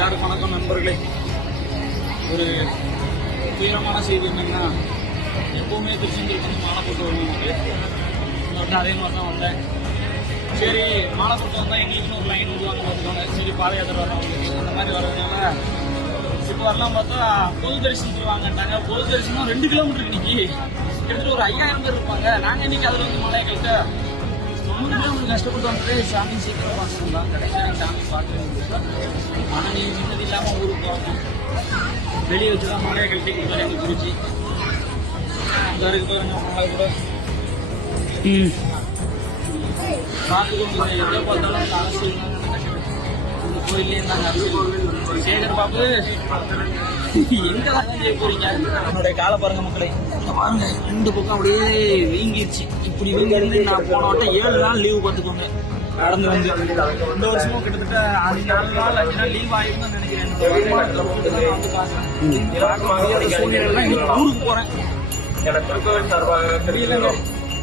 எல்லாருக்கும் வணக்கம் நண்பர்களே. ஒரு துயரமான செய்தி என்னன்னா, எப்பவுமே திருச்செந்தூருக்கு வந்து மாலை போட்டு வருவாங்க. அதே மாதிரி தான் வந்தேன். சரி மாலை போட்டு வந்தால் எங்களுக்குன்னு ஒரு லைன் விடுவாங்க பார்த்துக்கோங்க. சரி பாத யாத்திரை வரவங்களுக்கு அந்த மாதிரி வர்றதுனால இப்போ வரலாம் பார்த்தா பொது தரிசனத்துக்கு வாங்கட்டாங்க. பொது தரிசனம் 2 கிலோமீட்டருக்கு இன்னைக்கு கிட்டத்தட்ட ஒரு 5000 பேர் இருப்பாங்க. நாங்கள் இன்னைக்கு அதில் வந்து மலையை கழித்த 3 கிலோமீட்டர் கஷ்டப்பட்டு வந்துட்டு சாமி சீக்கிரம் பார்க்கணும் தான். கடைசியாக சாமி பார்க்கணும். ஆனால் நீங்கள் நிம்மதி இல்லாமல் ஊருக்கு போகணும். வெளியே வச்சு தான் மலையை கழித்து கொடுத்தாரு எங்களுக்கு குறிச்சி. அந்த வரைக்கும் பாருங்க மலை கூட பார்த்துக்கோங்க. எவ்வளோ பார்த்தாலும் அந்த அரசியல் இந்த கோயிலே இருந்தாங்க. அரசியல் சேகர் பாபு எங்கே தான் செய்ய போறீங்க? என்னுடைய காலை பாருங்க மக்களை, பாருங்க 2 பக்கம் அப்படியே வீங்கிருச்சு. இப்படி வீங்கிருந்து நான் போன வட்டம் 7 நாள் லீவு பார்த்துக்கோங்க நடந்து வந்து. இந்த வருஷமும் கிட்டத்தட்ட 4 நாள் 5 நாள் லீவ் ஆயிருக்குன்னு நினைக்கிறேன். வந்து பாருங்க சூழ்நிலை தான் ஊருக்கு போறேன். தெரியல